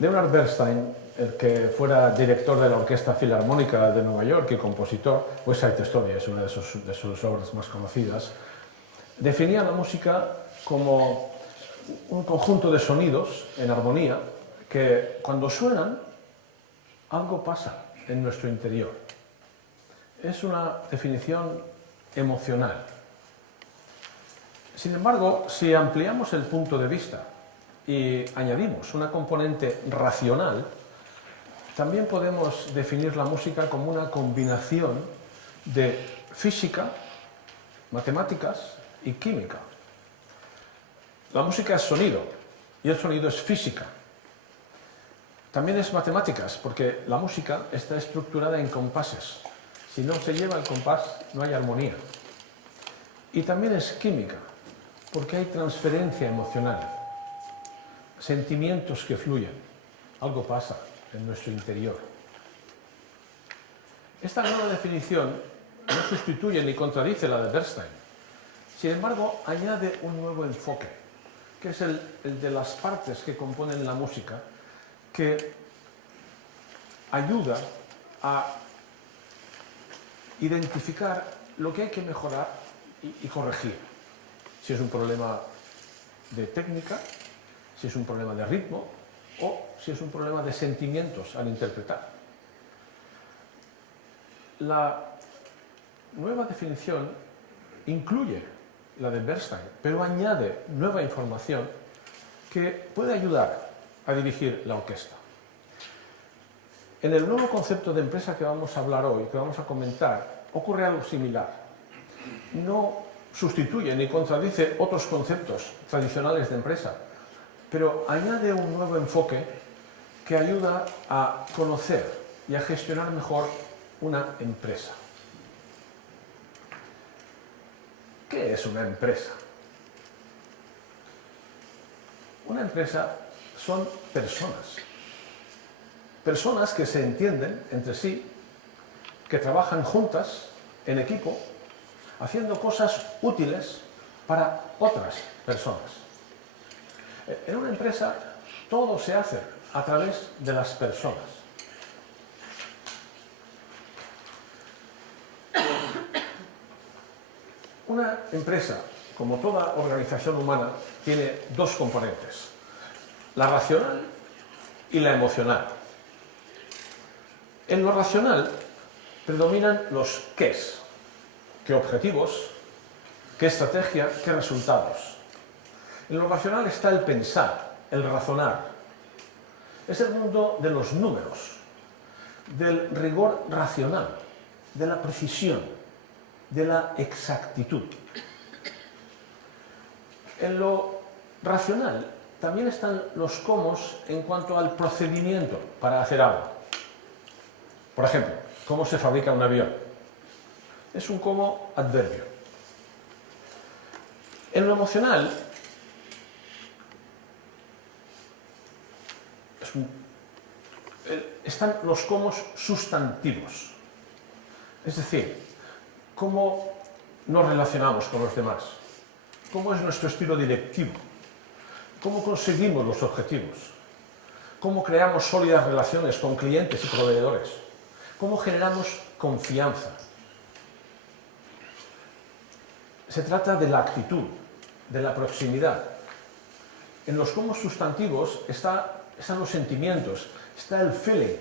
Leonard Bernstein, el que fuera director de la Orquesta Filarmónica de Nueva York y compositor, West Side Story es una de sus obras más conocidas, definía la música como un conjunto de sonidos en armonía que cuando suenan algo pasa en nuestro interior. Es una definición emocional. Sin embargo, si ampliamos el punto de vista y añadimos una componente racional, también podemos definir la música como una combinación de física, matemáticas y química. La música es sonido y el sonido es física. También es matemáticas, porque la música está estructurada en compases. Si no se lleva el compás, no hay armonía. Y también es química, porque hay transferencia emocional, sentimientos que fluyen, algo pasa en nuestro interior. Esta nueva definición no sustituye ni contradice la de Bernstein. Sin embargo, añade un nuevo enfoque, que es el de las partes que componen la música, que ayuda a identificar lo que hay que mejorar y corregir. Si es un problema de técnica, si es un problema de ritmo o si es un problema de sentimientos al interpretar. La nueva definición incluye la de Bernstein, pero añade nueva información que puede ayudar a dirigir la orquesta. En el nuevo concepto de empresa que vamos a hablar hoy, que vamos a comentar, ocurre algo similar. No sustituye ni contradice otros conceptos tradicionales de empresa, pero añade un nuevo enfoque que ayuda a conocer y a gestionar mejor una empresa. ¿Qué es una empresa? Una empresa son personas. Personas que se entienden entre sí, que trabajan juntas, en equipo, haciendo cosas útiles para otras personas. En una empresa todo se hace a través de las personas. Una empresa, como toda organización humana, tiene dos componentes, la racional y la emocional. En lo racional predominan los qués, qué objetivos, qué estrategia, qué resultados. En lo racional está el pensar, el razonar. Es el mundo de los números, del rigor racional, de la precisión, de la exactitud. En lo racional también están los cómos en cuanto al procedimiento para hacer algo. Por ejemplo, ¿cómo se fabrica un avión? Es un cómo adverbio. En lo emocional, están los cómos sustantivos. Es decir, cómo nos relacionamos con los demás, cómo es nuestro estilo directivo, cómo conseguimos los objetivos, cómo creamos sólidas relaciones con clientes y proveedores, cómo generamos confianza. Se trata de la actitud, de la proximidad. En los cómo sustantivos están los sentimientos, está el feeling.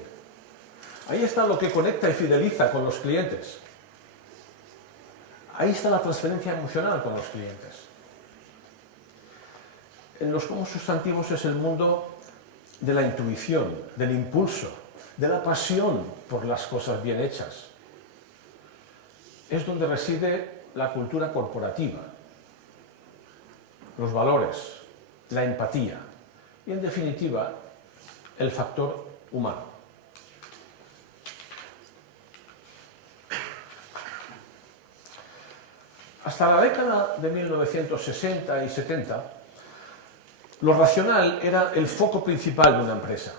Ahí está lo que conecta y fideliza con los clientes. Ahí está la transferencia emocional con los clientes. En los cómo sustantivos es el mundo de la intuición, del impulso, de la pasión por las cosas bien hechas. Es donde reside la cultura corporativa, los valores, la empatía y, en definitiva, el factor humano. Hasta la década de 1960 y 70, lo racional era el foco principal de una empresa.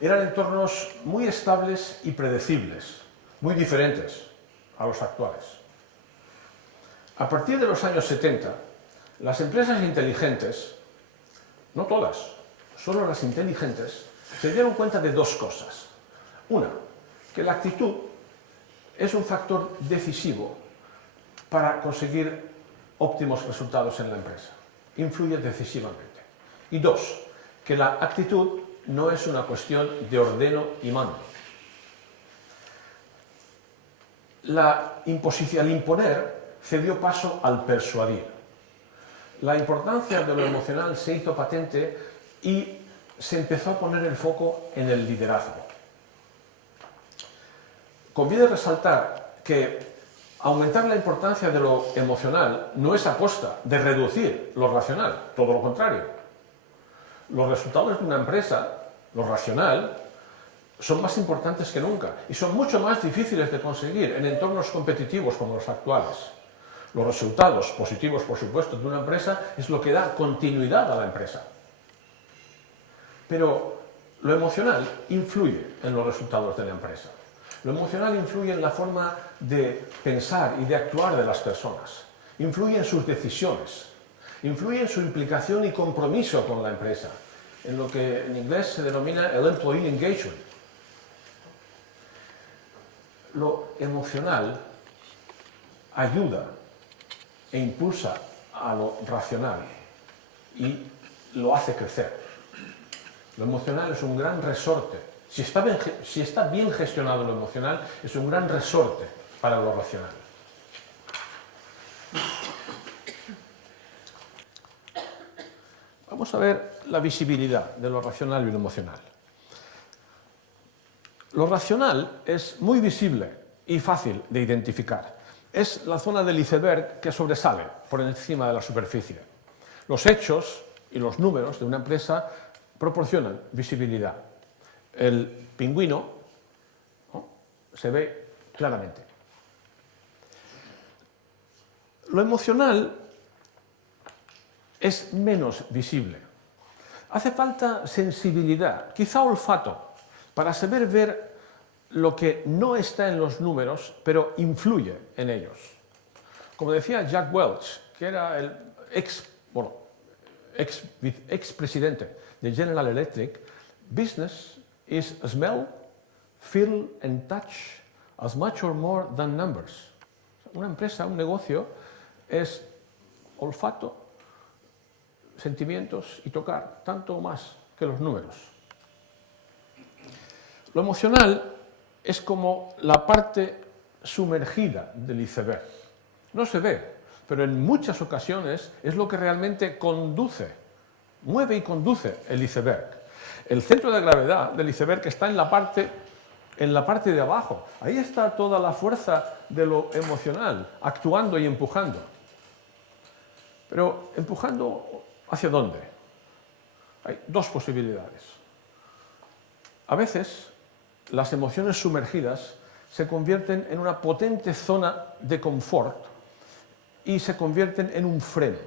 Eran entornos muy estables y predecibles, muy diferentes a los actuales. A partir de los años 70, las empresas inteligentes, no todas, solo las inteligentes, se dieron cuenta de dos cosas. Una, que la actitud es un factor decisivo para conseguir óptimos resultados en la empresa. Influye decisivamente. Y dos, que la actitud no es una cuestión de ordeno y mando. Al imponer cedió paso al persuadir. La importancia de lo emocional se hizo patente y se empezó a poner el foco en el liderazgo. Conviene resaltar que aumentar la importancia de lo emocional no es a costa de reducir lo racional, todo lo contrario. Los resultados de una empresa, lo racional, son más importantes que nunca y son mucho más difíciles de conseguir en entornos competitivos como los actuales. Los resultados positivos, por supuesto, de una empresa es lo que da continuidad a la empresa. Pero lo emocional influye en los resultados de la empresa. Lo emocional influye en la forma de pensar y de actuar de las personas. Influye en sus decisiones. Influye en su implicación y compromiso con la empresa, en lo que en inglés se denomina el employee engagement. Lo emocional ayuda e impulsa a lo racional y lo hace crecer. Lo emocional es un gran resorte. Si está bien gestionado lo emocional, es un gran resorte para lo racional. Vamos a ver la visibilidad de lo racional y lo emocional. Lo racional es muy visible y fácil de identificar. Es la zona del iceberg que sobresale por encima de la superficie. Los hechos y los números de una empresa proporcionan visibilidad. El pingüino, ¿no?, se ve claramente. Lo emocional es menos visible. Hace falta sensibilidad, quizá olfato, para saber ver lo que no está en los números, pero influye en ellos. Como decía Jack Welch, que era el ex-presidente de General Electric, business is smell, feel and touch as much or more than numbers. Una empresa, un negocio, es olfato, sentimientos y tocar, tanto o más que los números. Lo emocional es como la parte sumergida del iceberg. No se ve, pero en muchas ocasiones es lo que realmente mueve y conduce el iceberg. El centro de gravedad del iceberg está en la parte de abajo. Ahí está toda la fuerza de lo emocional, actuando y empujando. Pero ¿empujando hacia dónde? Hay dos posibilidades. A veces las emociones sumergidas se convierten en una potente zona de confort y se convierten en un freno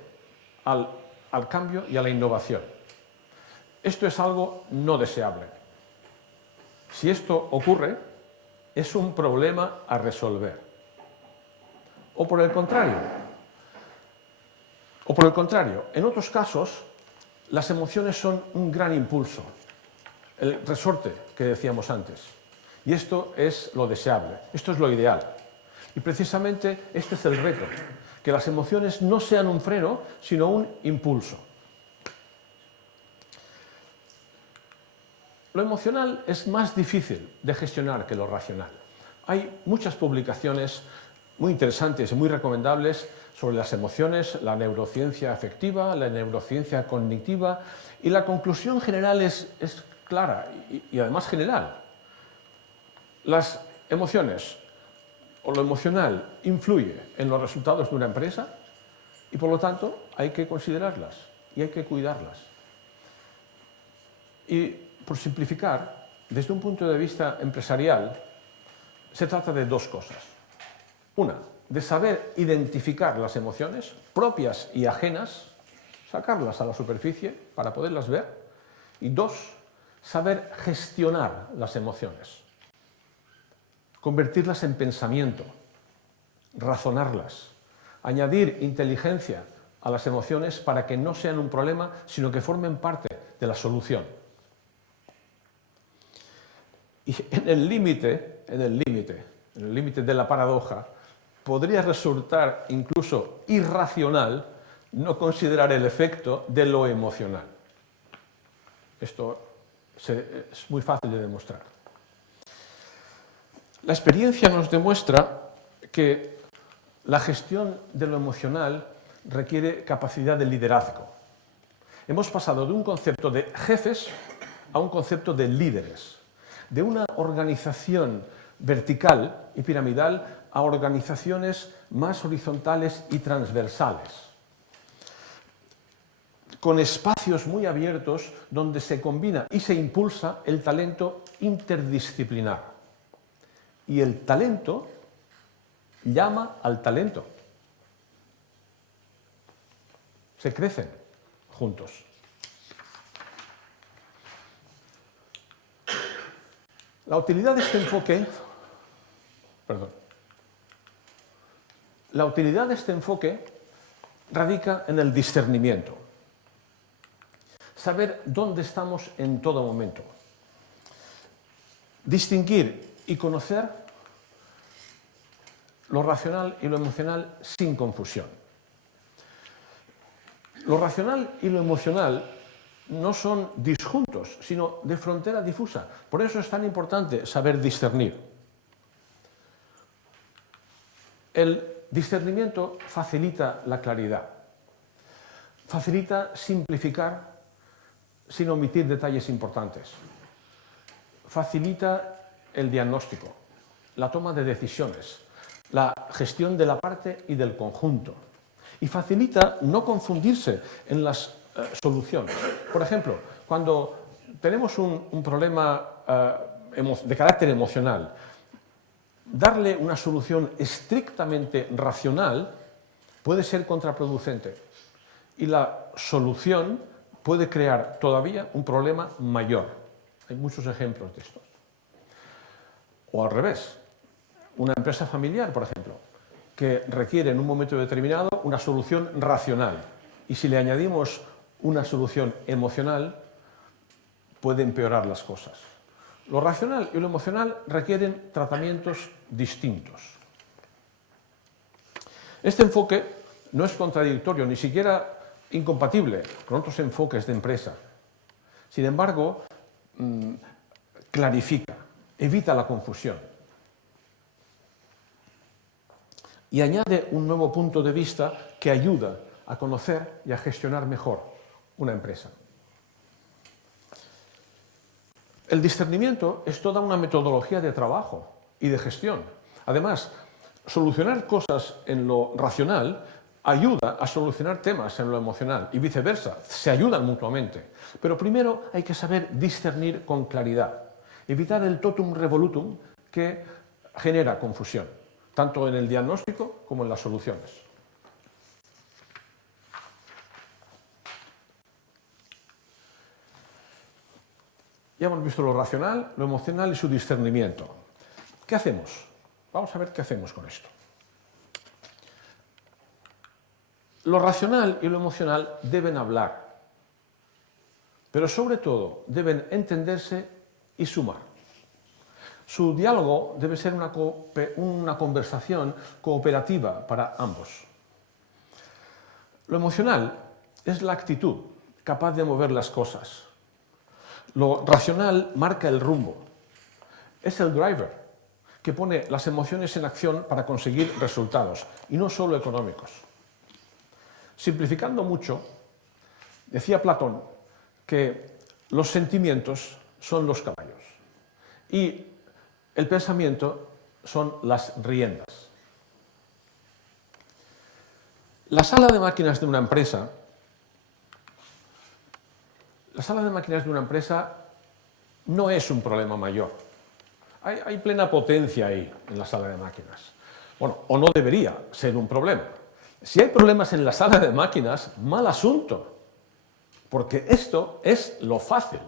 al cambio y a la innovación. Esto es algo no deseable. Si esto ocurre, es un problema a resolver. O por el contrario, en otros casos, las emociones son un gran impulso, el resorte que decíamos antes. Y esto es lo deseable, esto es lo ideal. Y precisamente este es el reto, que las emociones no sean un freno, sino un impulso. Lo emocional es más difícil de gestionar que lo racional. Hay muchas publicaciones muy interesantes y muy recomendables sobre las emociones, la neurociencia afectiva, la neurociencia cognitiva, y la conclusión general es clara y además general. Las emociones o lo emocional influye en los resultados de una empresa y por lo tanto hay que considerarlas y hay que cuidarlas. Y por simplificar, desde un punto de vista empresarial, se trata de dos cosas. Una, de saber identificar las emociones propias y ajenas, sacarlas a la superficie para poderlas ver. Y dos, saber gestionar las emociones, convertirlas en pensamiento, razonarlas, añadir inteligencia a las emociones para que no sean un problema, sino que formen parte de la solución. Y en el límite de la paradoja, podría resultar incluso irracional no considerar el efecto de lo emocional. Esto es muy fácil de demostrar. La experiencia nos demuestra que la gestión de lo emocional requiere capacidad de liderazgo. Hemos pasado de un concepto de jefes a un concepto de líderes, de una organización vertical y piramidal a organizaciones más horizontales y transversales, con espacios muy abiertos donde se combina y se impulsa el talento interdisciplinar. Y el talento llama al talento. Se crecen juntos. La utilidad de este enfoque radica en el discernimiento. Saber dónde estamos en todo momento. Distinguir y conocer lo racional y lo emocional sin confusión. Lo racional y lo emocional no son disjuntos, sino de frontera difusa. Por eso es tan importante saber discernir. El discernimiento facilita la claridad, facilita simplificar sin omitir detalles importantes, facilita el diagnóstico, la toma de decisiones, la gestión de la parte y del conjunto, y facilita no confundirse en las soluciones. Por ejemplo, cuando tenemos un problema de carácter emocional, darle una solución estrictamente racional puede ser contraproducente y la solución puede crear todavía un problema mayor. Hay muchos ejemplos de esto. O al revés, una empresa familiar, por ejemplo, que requiere en un momento determinado una solución racional y si le añadimos una solución emocional puede empeorar las cosas. Lo racional y lo emocional requieren tratamientos distintos. Este enfoque no es contradictorio, ni siquiera incompatible con otros enfoques de empresa. Sin embargo, clarifica, evita la confusión y añade un nuevo punto de vista que ayuda a conocer y a gestionar mejor una empresa. El discernimiento es toda una metodología de trabajo y de gestión. Además, solucionar cosas en lo racional ayuda a solucionar temas en lo emocional y viceversa, se ayudan mutuamente. Pero primero hay que saber discernir con claridad, evitar el totum revolutum que genera confusión, tanto en el diagnóstico como en las soluciones. Ya hemos visto lo racional, lo emocional y su discernimiento. ¿Qué hacemos? Vamos a ver qué hacemos con esto. Lo racional y lo emocional deben hablar, pero sobre todo deben entenderse y sumar. Su diálogo debe ser una conversación cooperativa para ambos. Lo emocional es la actitud capaz de mover las cosas. Lo racional marca el rumbo. Es el driver que pone las emociones en acción para conseguir resultados, y no solo económicos. Simplificando mucho, decía Platón que los sentimientos son los caballos y el pensamiento son las riendas. La sala de máquinas de una empresa no es un problema mayor. Hay plena potencia ahí en la sala de máquinas. Bueno, o no debería ser un problema. Si hay problemas en la sala de máquinas, mal asunto, porque esto es lo fácil.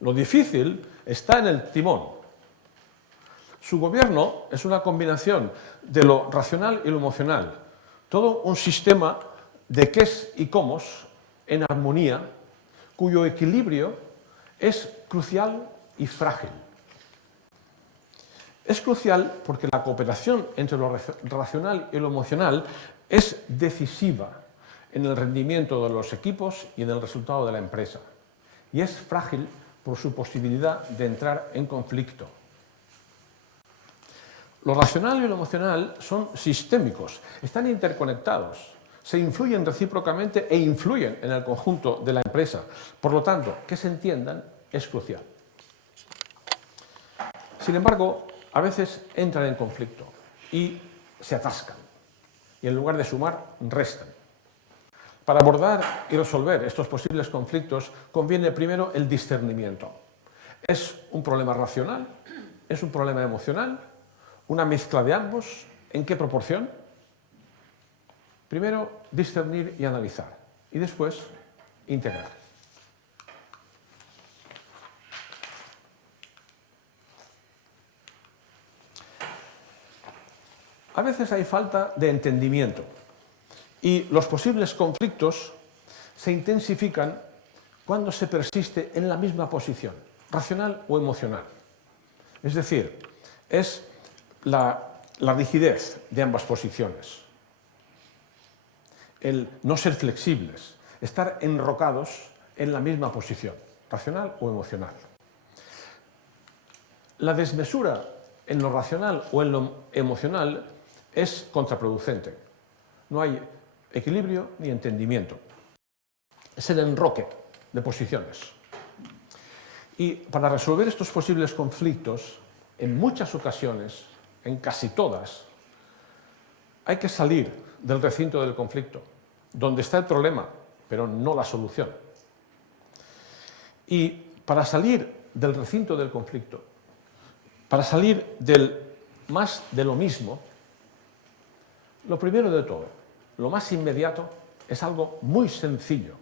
Lo difícil está en el timón. Su gobierno es una combinación de lo racional y lo emocional. Todo un sistema de qués y cómos en armonía, cuyo equilibrio es crucial y frágil. Es crucial porque la cooperación entre lo racional y lo emocional es decisiva en el rendimiento de los equipos y en el resultado de la empresa. Y es frágil por su posibilidad de entrar en conflicto. Lo racional y lo emocional son sistémicos, están interconectados, se influyen recíprocamente e influyen en el conjunto de la empresa. Por lo tanto, que se entiendan es crucial. Sin embargo, a veces entran en conflicto y se atascan. Y en lugar de sumar, restan. Para abordar y resolver estos posibles conflictos conviene primero el discernimiento. ¿Es un problema racional? ¿Es un problema emocional? ¿Una mezcla de ambos? ¿En qué proporción? Primero, discernir y analizar. Y después, integrar. A veces hay falta de entendimiento y los posibles conflictos se intensifican cuando se persiste en la misma posición, racional o emocional. Es decir, es la rigidez de ambas posiciones, el no ser flexibles, estar enrocados en la misma posición, racional o emocional. La desmesura en lo racional o en lo emocional es contraproducente. No hay equilibrio ni entendimiento. Es el enroque de posiciones. Y para resolver estos posibles conflictos, en muchas ocasiones, en casi todas, hay que salir del recinto del conflicto, donde está el problema, pero no la solución. Y para salir del recinto del conflicto, para salir del más de lo mismo, lo primero de todo, lo más inmediato, es algo muy sencillo,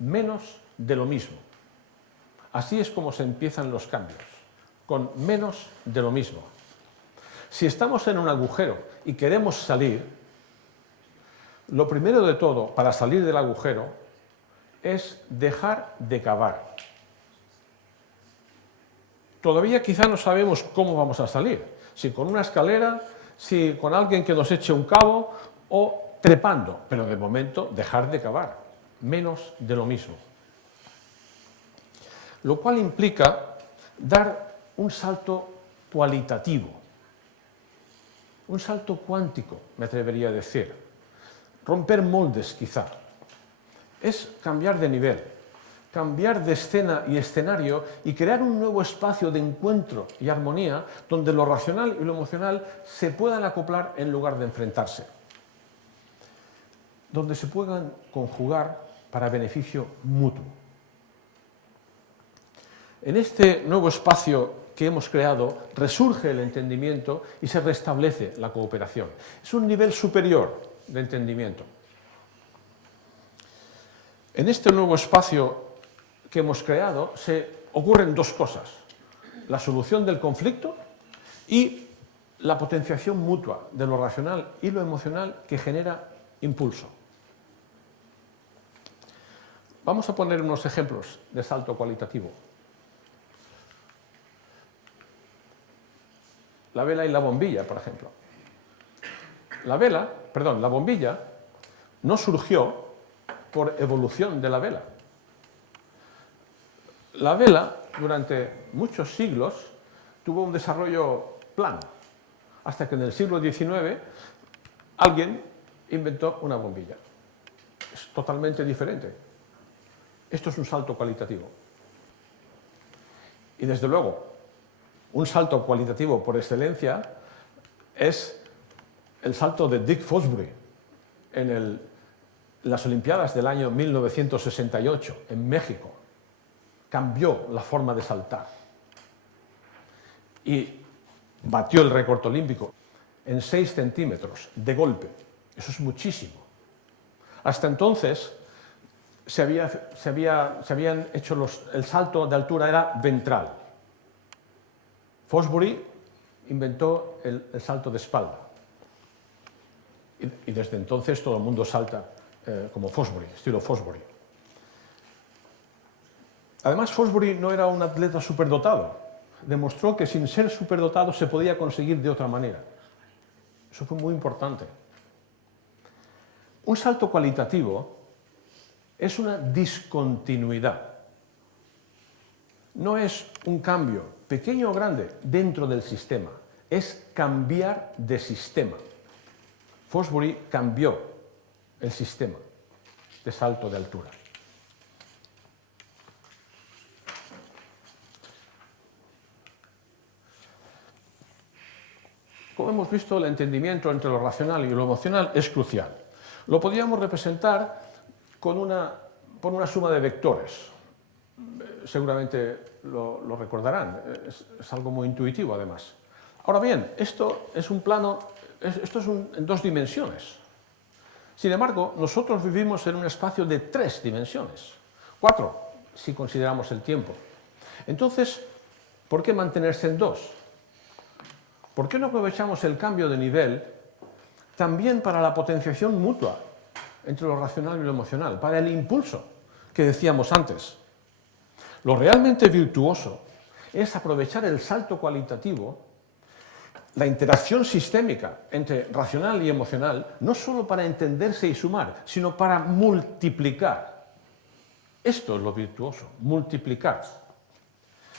menos de lo mismo. Así es como se empiezan los cambios, con menos de lo mismo. Si estamos en un agujero y queremos salir, lo primero de todo para salir del agujero es dejar de cavar. Todavía quizá no sabemos cómo vamos a salir, si con una escalera, si con alguien que nos eche un cabo o trepando, pero de momento dejar de cavar, menos de lo mismo. Lo cual implica dar un salto cualitativo, un salto cuántico, me atrevería a decir, romper moldes quizá. Es cambiar de nivel, cambiar de escena y escenario y crear un nuevo espacio de encuentro y armonía donde lo racional y lo emocional se puedan acoplar en lugar de enfrentarse, donde se puedan conjugar para beneficio mutuo. En este nuevo espacio que hemos creado resurge el entendimiento y se restablece la cooperación. Es un nivel superior de entendimiento. En este nuevo espacio que hemos creado ocurren dos cosas: la solución del conflicto y la potenciación mutua de lo racional y lo emocional que genera impulso. Vamos a poner unos ejemplos de salto cualitativo. La vela y la bombilla, por ejemplo. La bombilla no surgió por evolución de la vela. La vela, durante muchos siglos, tuvo un desarrollo plano, hasta que en el siglo XIX alguien inventó una bombilla. Es totalmente diferente. Esto es un salto cualitativo. Y desde luego, un salto cualitativo por excelencia es el salto de Dick Fosbury en las Olimpiadas del año 1968 en México. Cambió la forma de saltar y batió el récord olímpico en 6 centímetros de golpe. Eso es muchísimo. Hasta entonces se habían hecho el salto de altura era ventral. Fosbury inventó el salto de espalda. Y desde entonces todo el mundo salta como Fosbury, estilo Fosbury. Además, Fosbury no era un atleta superdotado. demostró que sin ser superdotado se podía conseguir de otra manera. Eso fue muy importante. Un salto cualitativo es una discontinuidad. No es un cambio, pequeño o grande, dentro del sistema. Es cambiar de sistema. Fosbury cambió el sistema de salto de altura. Como hemos visto, el entendimiento entre lo racional y lo emocional es crucial. Lo podríamos representar por una suma de vectores. Seguramente lo recordarán, es algo muy intuitivo además. Ahora bien, esto es en 2 dimensiones. Sin embargo, nosotros vivimos en un espacio de 3 dimensiones, 4 si consideramos el tiempo. Entonces, ¿por qué mantenerse en 2? ¿Por qué no aprovechamos el cambio de nivel también para la potenciación mutua entre lo racional y lo emocional, para el impulso que decíamos antes? Lo realmente virtuoso es aprovechar el salto cualitativo, la interacción sistémica entre racional y emocional, no solo para entenderse y sumar, sino para multiplicar. Esto es lo virtuoso, multiplicar.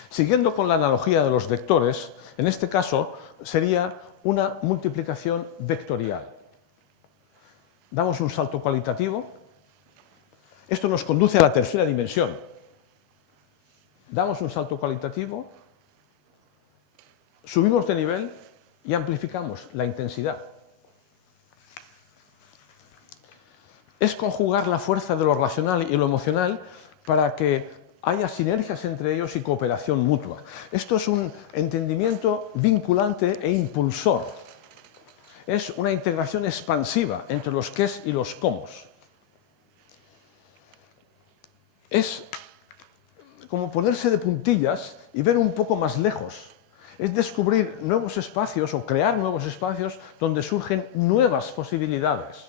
Siguiendo con la analogía de los vectores, en este caso sería una multiplicación vectorial. Damos un salto cualitativo, esto nos conduce a la tercera dimensión. Damos un salto cualitativo, subimos de nivel y amplificamos la intensidad. Es conjugar la fuerza de lo racional y lo emocional para que haya sinergias entre ellos y cooperación mutua. Esto es un entendimiento vinculante e impulsor. Es una integración expansiva entre los qués y los cómo. Es como ponerse de puntillas y ver un poco más lejos. Es descubrir nuevos espacios o crear nuevos espacios donde surgen nuevas posibilidades.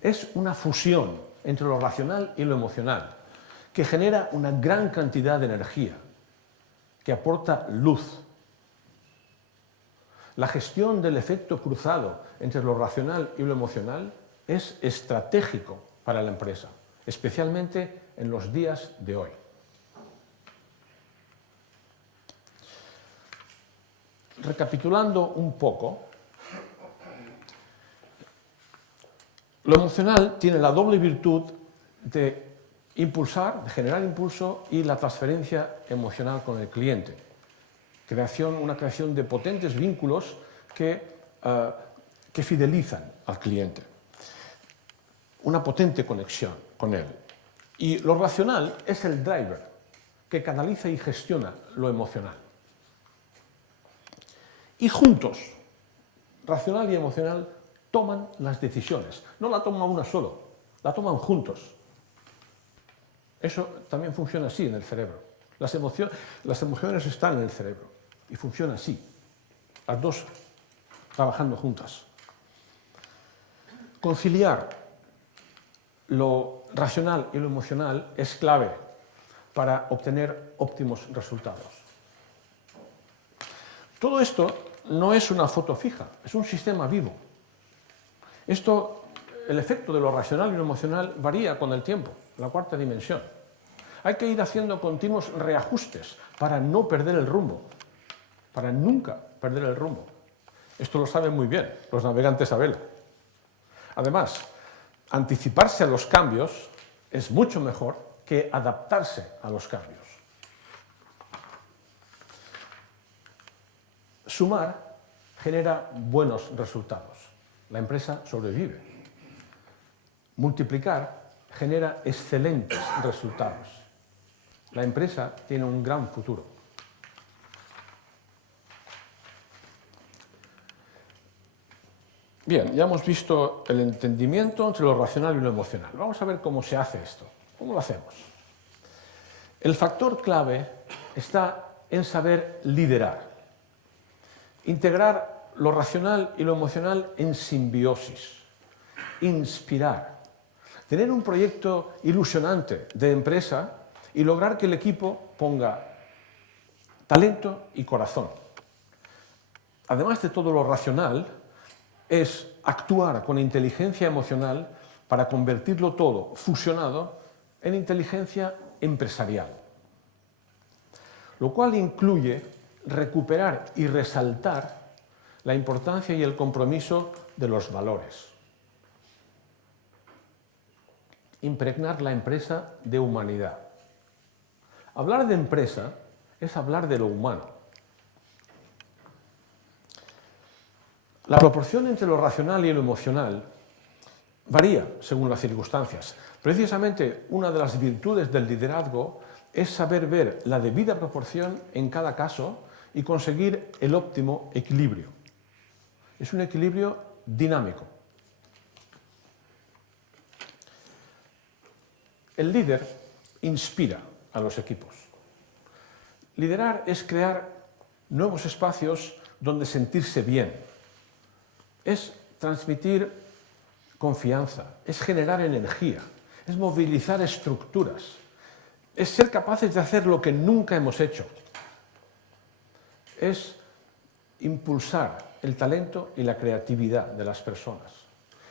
Es una fusión entre lo racional y lo emocional que genera una gran cantidad de energía, que aporta luz. La gestión del efecto cruzado entre lo racional y lo emocional es estratégico para la empresa, especialmente en los días de hoy. Recapitulando un poco, lo emocional tiene la doble virtud de impulsar, de generar impulso y la transferencia emocional con el cliente. Una creación de potentes vínculos que fidelizan al cliente. Una potente conexión con él. Y lo racional es el driver que canaliza y gestiona lo emocional. Y juntos, racional y emocional, toman las decisiones. No la toma una solo, la toman juntos. Eso también funciona así en el cerebro. Las emociones están en el cerebro y funciona así, las dos trabajando juntas. Conciliar lo racional y lo emocional es clave para obtener óptimos resultados. Todo esto no es una foto fija, es un sistema vivo. El efecto de lo racional y lo emocional varía con el tiempo, la 4ª dimensión. Hay que ir haciendo continuos reajustes para no perder el rumbo, para nunca perder el rumbo. Esto lo saben muy bien los navegantes a vela. Además, anticiparse a los cambios es mucho mejor que adaptarse a los cambios. Sumar genera buenos resultados. La empresa sobrevive. Multiplicar genera excelentes resultados. La empresa tiene un gran futuro. Bien, ya hemos visto el entendimiento entre lo racional y lo emocional. Vamos a ver cómo se hace esto. ¿Cómo lo hacemos? El factor clave está en saber liderar. Integrar lo racional y lo emocional en simbiosis. Inspirar. Tener un proyecto ilusionante de empresa y lograr que el equipo ponga talento y corazón. Además de todo lo racional, es actuar con inteligencia emocional para convertirlo todo fusionado en inteligencia empresarial, lo cual incluye recuperar y resaltar la importancia y el compromiso de los valores. Impregnar la empresa de humanidad. Hablar de empresa es hablar de lo humano. La proporción entre lo racional y lo emocional varía según las circunstancias. Precisamente una de las virtudes del liderazgo es saber ver la debida proporción en cada caso y conseguir el óptimo equilibrio. Es un equilibrio dinámico. El líder inspira a los equipos. Liderar es crear nuevos espacios donde sentirse bien. Es transmitir confianza, es generar energía, es movilizar estructuras, es ser capaces de hacer lo que nunca hemos hecho, es impulsar el talento y la creatividad de las personas.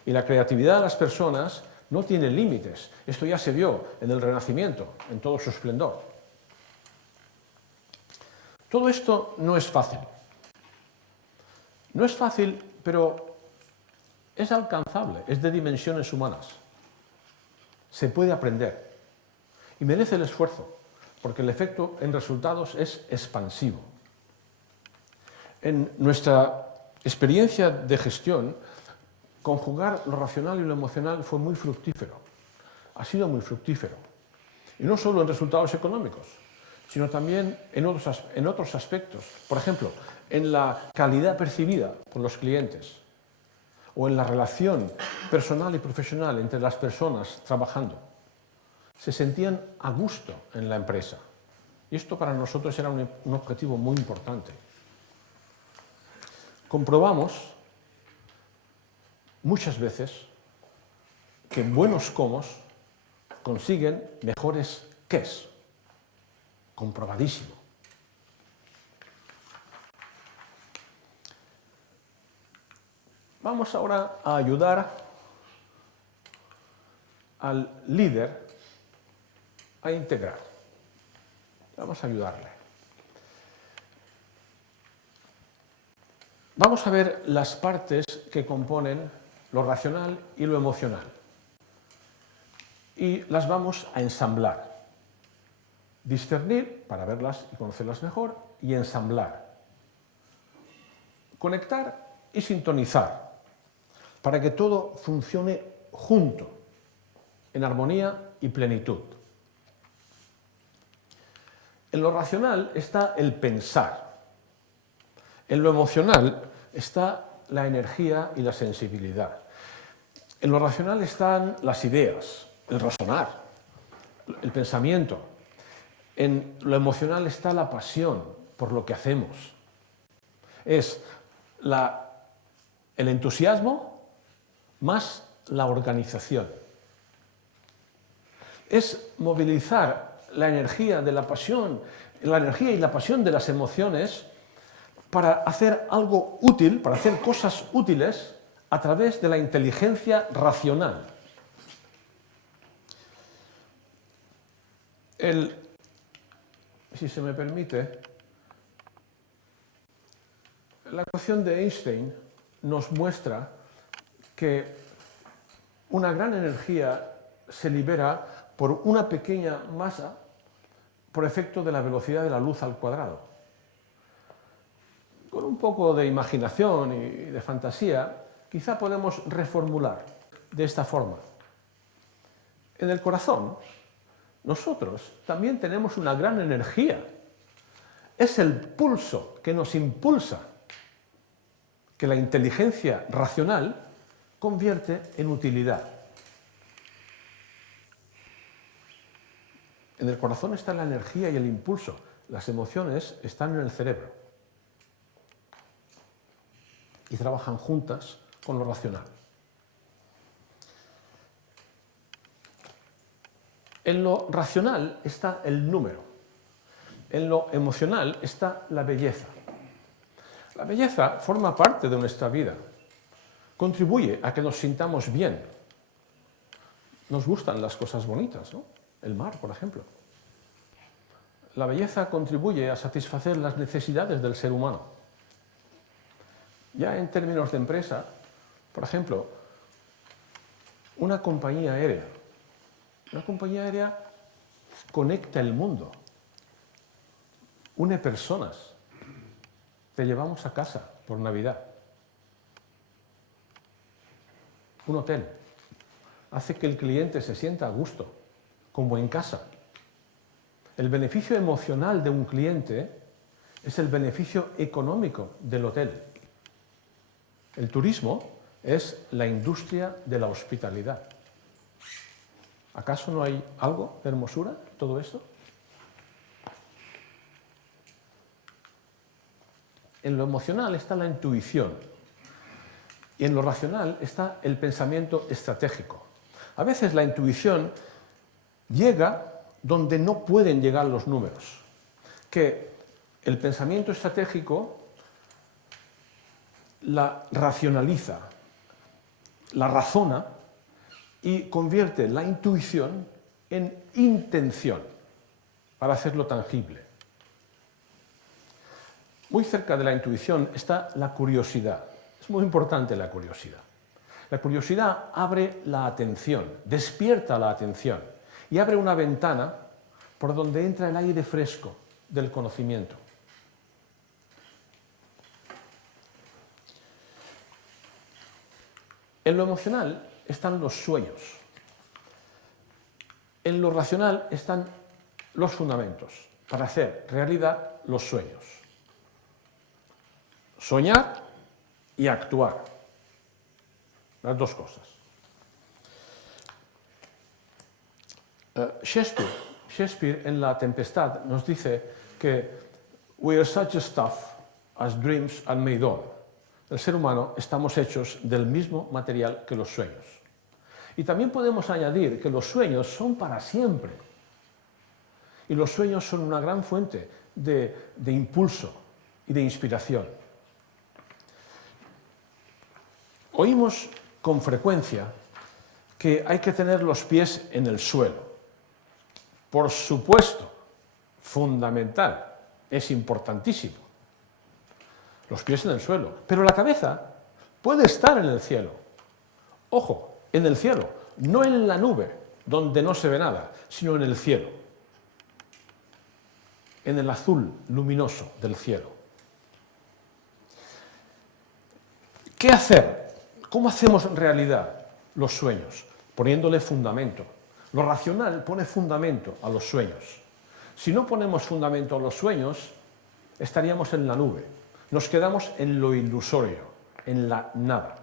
Y la creatividad de las personas no tiene límites. Esto ya se vio en el Renacimiento, en todo su esplendor. Todo esto no es fácil. No es fácil, pero es alcanzable, es de dimensiones humanas. Se puede aprender y merece el esfuerzo, porque el efecto en resultados es expansivo. En nuestra experiencia de gestión, conjugar lo racional y lo emocional fue muy fructífero. Ha sido muy fructífero. Y no solo en resultados económicos, sino también en otros aspectos. Por ejemplo, en la calidad percibida por los clientes o en la relación personal y profesional entre las personas trabajando. Se sentían a gusto en la empresa. Y esto para nosotros era un objetivo muy importante. Comprobamos muchas veces que buenos comos consiguen mejores ques. Comprobadísimo. Vamos ahora a ayudar al líder a integrar. Vamos a ayudarle. Vamos a ver las partes que componen lo racional y lo emocional. Y las vamos a ensamblar. Discernir para verlas y conocerlas mejor y ensamblar. Conectar y sintonizar para que todo funcione junto, en armonía y plenitud. En lo racional está el pensar. En lo emocional está la energía y la sensibilidad. En lo racional están las ideas, el razonar, el pensamiento. En lo emocional está la pasión por lo que hacemos. Es el entusiasmo más la organización. Es movilizar la energía de la pasión, la energía y la pasión de las emociones para hacer algo útil, para hacer cosas útiles a través de la inteligencia racional. Si se me permite, la ecuación de Einstein nos muestra que una gran energía se libera por una pequeña masa por efecto de la velocidad de la luz al cuadrado. Con un poco de imaginación y de fantasía, quizá podemos reformular de esta forma. En el corazón, nosotros también tenemos una gran energía. Es el pulso que nos impulsa, que la inteligencia racional convierte en utilidad. En el corazón está la energía y el impulso. Las emociones están en el cerebro y trabajan juntas con lo racional. En lo racional está el número. En lo emocional está la belleza. La belleza forma parte de nuestra vida, contribuye a que nos sintamos bien. Nos gustan las cosas bonitas, ¿no? El mar, por ejemplo. La belleza contribuye a satisfacer las necesidades del ser humano. Ya en términos de empresa, por ejemplo, una compañía aérea conecta el mundo, une personas, te llevamos a casa por Navidad. Un hotel hace que el cliente se sienta a gusto, como en casa. El beneficio emocional de un cliente es el beneficio económico del hotel. El turismo es la industria de la hospitalidad. ¿Acaso no hay algo de hermosura en todo esto? En lo emocional está la intuición y en lo racional está el pensamiento estratégico. A veces la intuición llega donde no pueden llegar los números, que el pensamiento estratégico la racionaliza, la razona y convierte la intuición en intención para hacerlo tangible. Muy cerca de la intuición está la curiosidad. Es muy importante la curiosidad. La curiosidad abre la atención, despierta la atención y abre una ventana por donde entra el aire fresco del conocimiento. En lo emocional están los sueños. En lo racional están los fundamentos para hacer realidad los sueños. Soñar y actuar. Las dos cosas. Shakespeare en La Tempestad nos dice que we are such a stuff as dreams are made of. El ser humano estamos hechos del mismo material que los sueños. Y también podemos añadir que los sueños son para siempre. Y los sueños son una gran fuente de impulso y de inspiración. Oímos con frecuencia que hay que tener los pies en el suelo. Por supuesto, fundamental, es importantísimo. Los pies en el suelo, pero la cabeza puede estar en el cielo. Ojo, en el cielo, no en la nube, donde no se ve nada, sino en el cielo. En el azul luminoso del cielo. ¿Qué hacer? ¿Cómo hacemos realidad los sueños? Poniéndole fundamento. Lo racional pone fundamento a los sueños. Si no ponemos fundamento a los sueños, estaríamos en la nube. Nos quedamos en lo ilusorio, en la nada.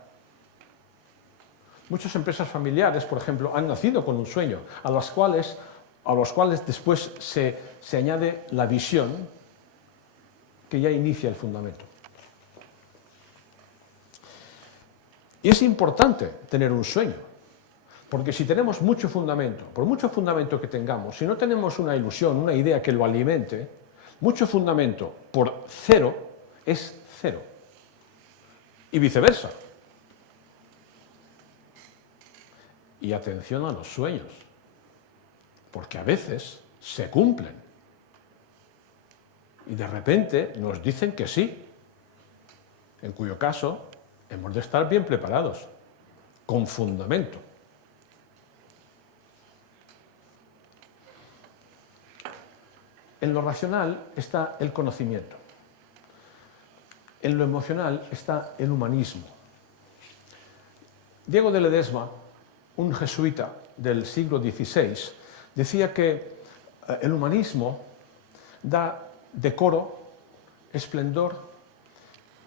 Muchas empresas familiares, por ejemplo, han nacido con un sueño, a los cuales después se añade la visión que ya inicia el fundamento. Y es importante tener un sueño, porque si tenemos mucho fundamento, por mucho fundamento que tengamos, si no tenemos una ilusión, una idea que lo alimente, mucho fundamento por cero es cero. Y viceversa. Y atención a los sueños, porque a veces se cumplen. Y de repente nos dicen que sí, en cuyo caso hemos de estar bien preparados, con fundamento. En lo racional está el conocimiento. En lo emocional está el humanismo. Diego de Ledesma, un jesuita del siglo XVI, decía que el humanismo da decoro, esplendor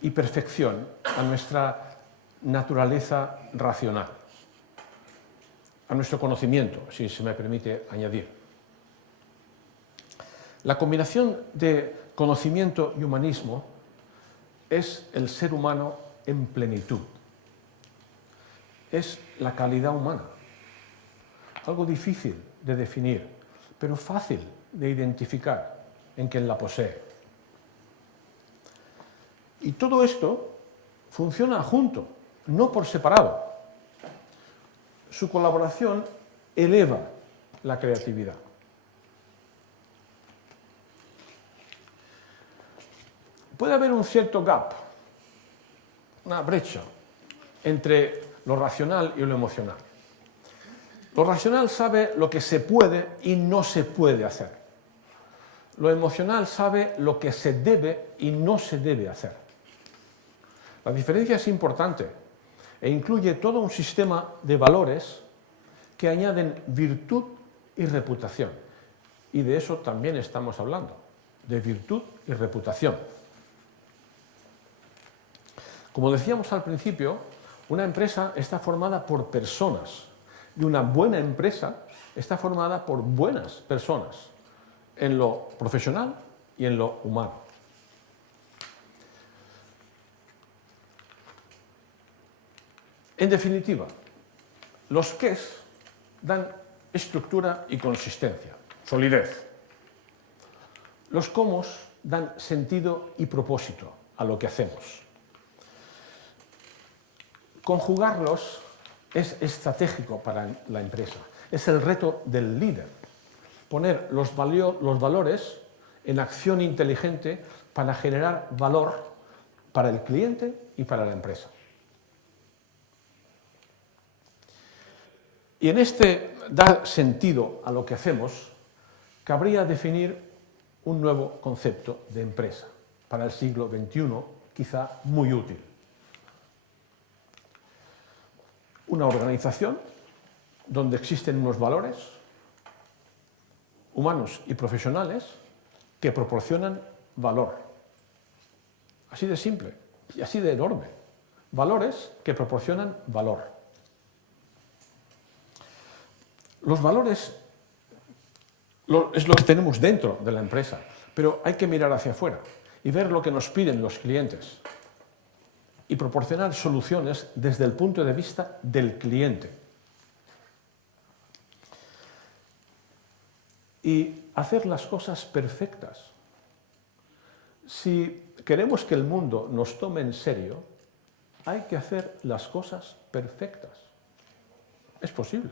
y perfección a nuestra naturaleza racional, a nuestro conocimiento, si se me permite añadir. La combinación de conocimiento y humanismo es el ser humano en plenitud. Es la calidad humana. Algo difícil de definir, pero fácil de identificar. en quien la posee. Y todo esto funciona junto, no por separado. Su colaboración eleva la creatividad. Puede haber un cierto gap, una brecha, entre lo racional y lo emocional. Lo racional sabe lo que se puede y no se puede hacer. Lo emocional sabe lo que se debe y no se debe hacer. La diferencia es importante e incluye todo un sistema de valores que añaden virtud y reputación. Y de eso también estamos hablando, de virtud y reputación. Como decíamos al principio, una empresa está formada por personas y una buena empresa está formada por buenas personas en lo profesional y en lo humano. En definitiva, los qués dan estructura y consistencia, solidez. Los cómo dan sentido y propósito a lo que hacemos. Conjugarlos es estratégico para la empresa. Es el reto del líder. Poner los valores en acción inteligente para generar valor para el cliente y para la empresa. Y en este dar sentido a lo que hacemos, cabría definir un nuevo concepto de empresa, para el siglo XXI, quizá muy útil. Una organización donde existen unos valores humanos y profesionales que proporcionan valor. Así de simple y así de enorme. Valores que proporcionan valor. Los valores es lo que tenemos dentro de la empresa, pero hay que mirar hacia afuera y ver lo que nos piden los clientes y proporcionar soluciones desde el punto de vista del cliente. Y hacer las cosas perfectas. Si queremos que el mundo nos tome en serio, hay que hacer las cosas perfectas. Es posible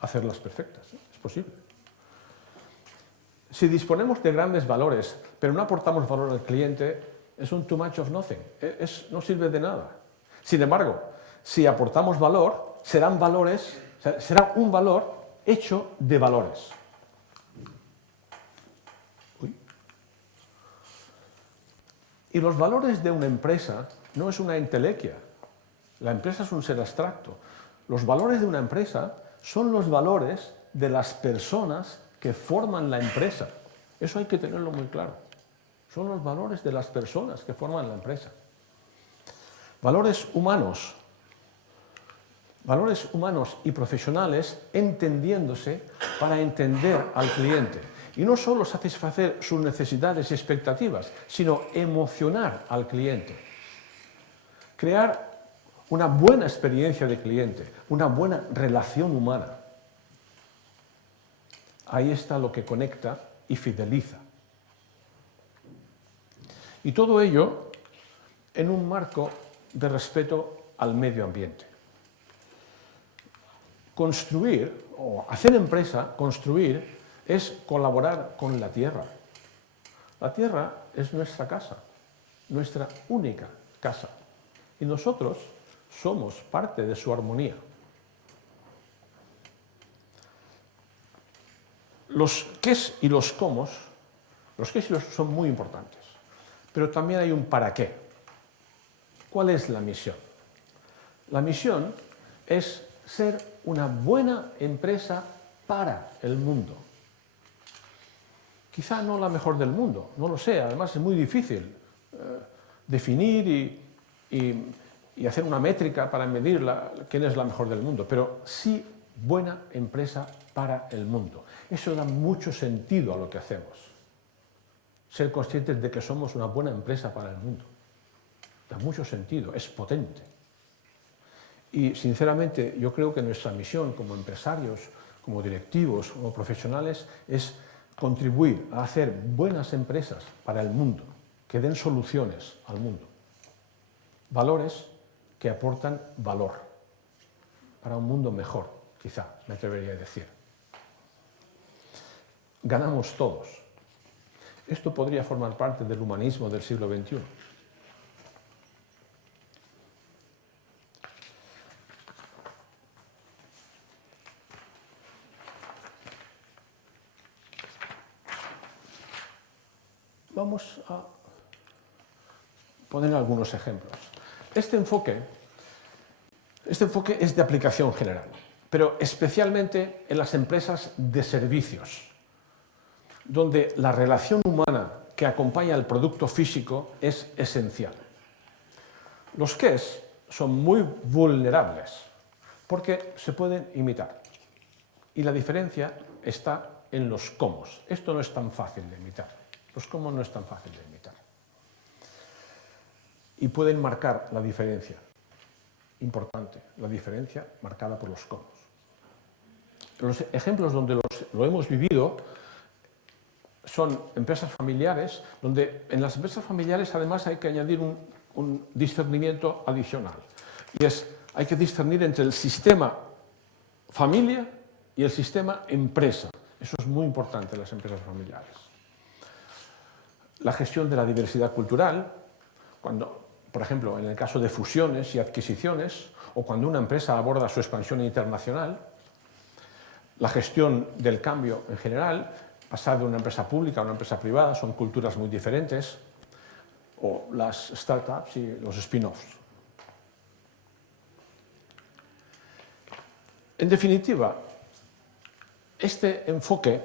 hacerlas perfectas, es posible. Si disponemos de grandes valores, pero no aportamos valor al cliente, es un too much of nothing, no sirve de nada. Sin embargo, si aportamos valor, será un valor hecho de valores. Y los valores de una empresa no es una entelequia. La empresa es un ser abstracto. Los valores de una empresa son los valores de las personas que forman la empresa. Eso hay que tenerlo muy claro. Son los valores de las personas que forman la empresa. Valores humanos y profesionales entendiéndose para entender al cliente. Y no solo satisfacer sus necesidades y expectativas, sino emocionar al cliente. Crear una buena experiencia de cliente, una buena relación humana. Ahí está lo que conecta y fideliza. Y todo ello en un marco de respeto al medio ambiente. Construir, o hacer empresa, construir, es colaborar con la tierra. La tierra es nuestra casa, nuestra única casa. Y nosotros somos parte de su armonía. Los qués y los cómo, los qués y los son muy importantes, pero también hay un para qué. ¿Cuál es la misión? La misión es ser una buena empresa para el mundo. Quizá no la mejor del mundo, no lo sé, además es muy difícil definir y hacer una métrica para medir quién es la mejor del mundo, pero sí buena empresa para el mundo. Eso da mucho sentido a lo que hacemos. Ser conscientes de que somos una buena empresa para el mundo. Da mucho sentido, es potente. Y sinceramente yo creo que nuestra misión como empresarios, como directivos, como profesionales, es contribuir a hacer buenas empresas para el mundo, que den soluciones al mundo. Valores que aportan valor para un mundo mejor, quizá, me atrevería a decir. Ganamos todos. Esto podría formar parte del humanismo del siglo XXI. Vamos a poner algunos ejemplos. Este enfoque es de aplicación general, pero especialmente en las empresas de servicios, donde la relación humana que acompaña al producto físico es esencial. Los qués son muy vulnerables porque se pueden imitar y la diferencia está en los cómo. Esto no es tan fácil de imitar. Los cómo no es tan fácil de imitar. Y pueden marcar la diferencia. Importante, la diferencia marcada por los cómo. Los ejemplos donde lo hemos vivido son empresas familiares, donde en las empresas familiares además hay que añadir un discernimiento adicional. Y hay que discernir entre el sistema familia y el sistema empresa. Eso es muy importante en las empresas familiares. La gestión de la diversidad cultural, cuando, por ejemplo, en el caso de fusiones y adquisiciones, o cuando una empresa aborda su expansión internacional, la gestión del cambio en general, pasar de una empresa pública a una empresa privada, son culturas muy diferentes, o las startups y los spin-offs. En definitiva, este enfoque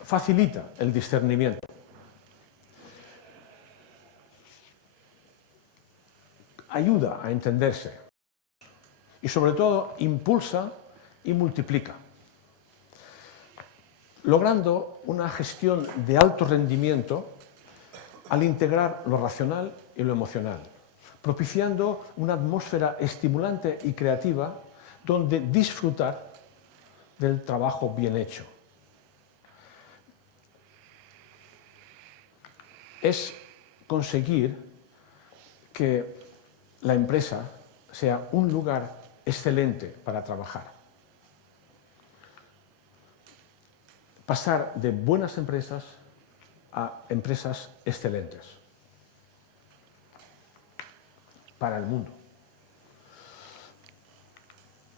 facilita el discernimiento. Ayuda a entenderse y, sobre todo, impulsa y multiplica, logrando una gestión de alto rendimiento al integrar lo racional y lo emocional, propiciando una atmósfera estimulante y creativa donde disfrutar del trabajo bien hecho. Es conseguir que la empresa sea un lugar excelente para trabajar. Pasar de buenas empresas a empresas excelentes para el mundo.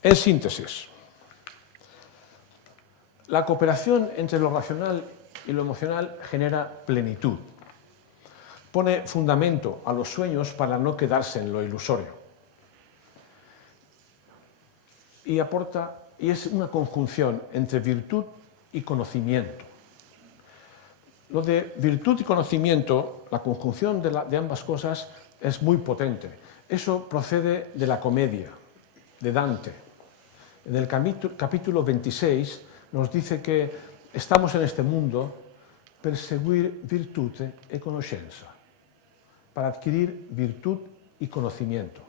En síntesis, la cooperación entre lo racional y lo emocional genera plenitud. Pone fundamento a los sueños para no quedarse en lo ilusorio. Y es una conjunción entre virtud y conocimiento. Lo de virtud y conocimiento, la conjunción de ambas cosas es muy potente. Eso procede de la comedia, de Dante. En el capítulo 26 nos dice que estamos en este mundo per seguir virtute e conoscenza, para adquirir virtud y conocimiento.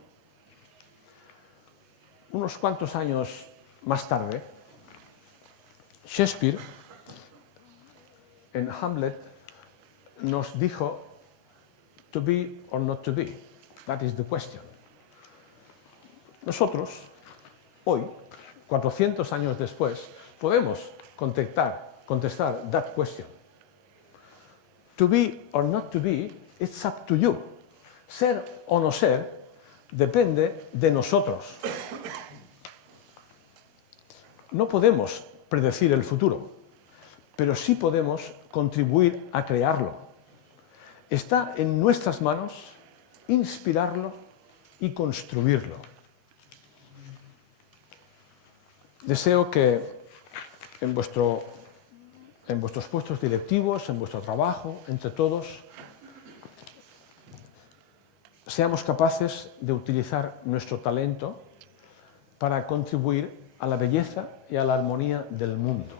Unos cuantos años más tarde, Shakespeare, en Hamlet, nos dijo to be or not to be. That is the question. Nosotros, hoy, 400 años después, podemos contestar that question. To be or not to be, it's up to you. Ser o no ser depende de nosotros. No podemos predecir el futuro, pero sí podemos contribuir a crearlo. Está en nuestras manos inspirarlo y construirlo. Deseo que en vuestros puestos directivos, en vuestro trabajo, entre todos, seamos capaces de utilizar nuestro talento para contribuir a la belleza y a la armonía del mundo,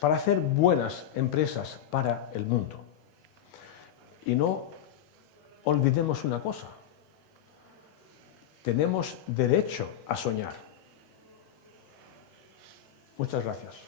para hacer buenas empresas para el mundo. Y no olvidemos una cosa: tenemos derecho a soñar. Muchas gracias.